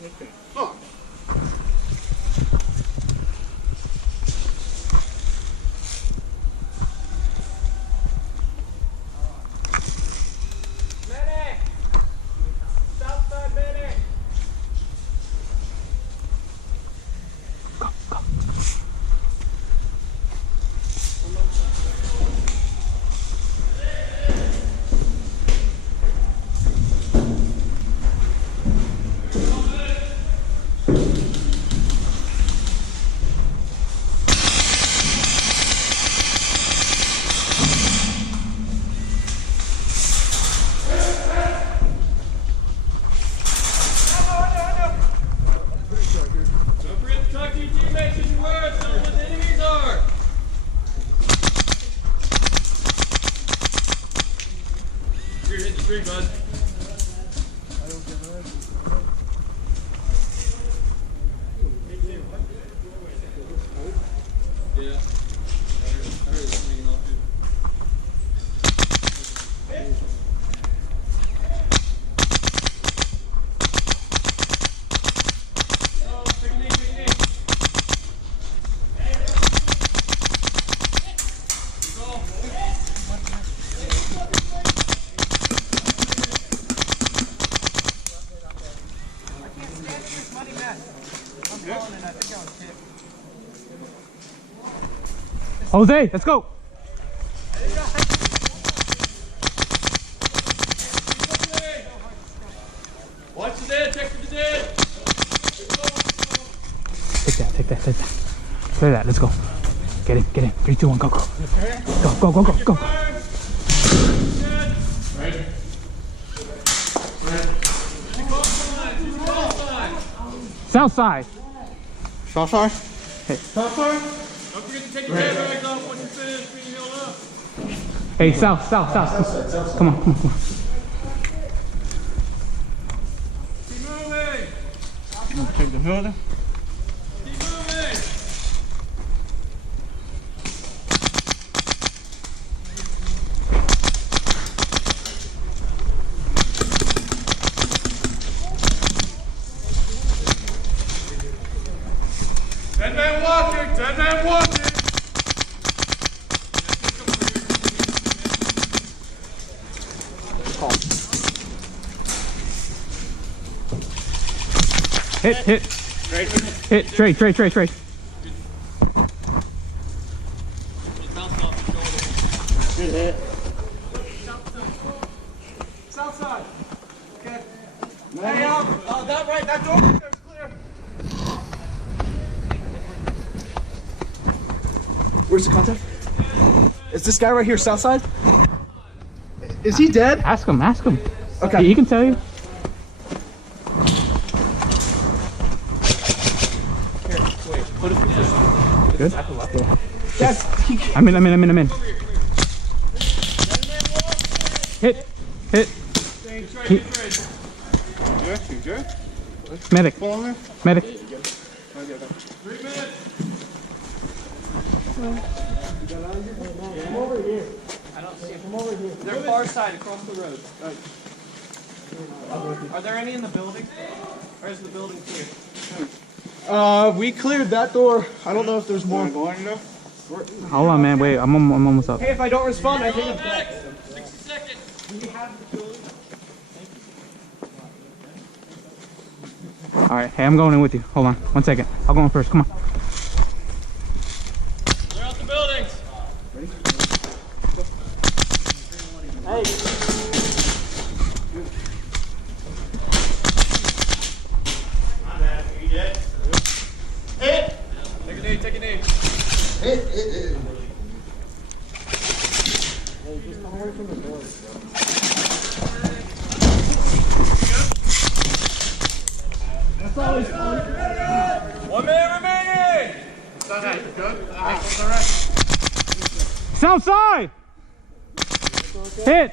Okay. Oh. Medic! Southside medic! Go, go. Don't forget to talk to your teammates as you were, tell them what the enemies are! You're hitting the tree, bud. Yeah. I heard it swinging off, dude. Oh, take a knee, take a knee. Good goal. I can't stand in this muddy mess. I'm falling and I think I was hit. Jose, let's go. Watch the dead, check for the dead. Take that, take that, take that. Clear that, let's go. Get in. 3, 2, 1, go, go. Go, go, go, go, go. South side. South side? Hey. South side? Don't forget to take your head bags off when you're finished being healed up. Hey, south. Come on. Keep moving. Take the building. Keep moving. Dead man walking. Hit. Hit, trade. Just bouncing off the shoulder. Good hit. South side. Okay. Hey, that door is clear. Where's the contact? Is this guy right here, south side? Is he dead? Ask him. Okay. He can tell you. Good? Yeah. Yes. I'm in. Hit. Trade. Good. Medic. Fall on there? Medic. 3 minutes. From over here. I don't see him. From over here. They're far side across the road. Are there any in the building? Or is the building clear? We cleared that door. I don't know if there's more. Hold on, man. Wait, I'm almost up. Hey, if I don't respond, I think I'm dead. 60 seconds. Do we have the building? All right. Hey, I'm going in with you. Hold on. 1 second. I'll go in first. Come on. Clear out the buildings. Hey. You dead? Hit. Take a knee. That's always fun. 1 minute remaining. South side. Hit.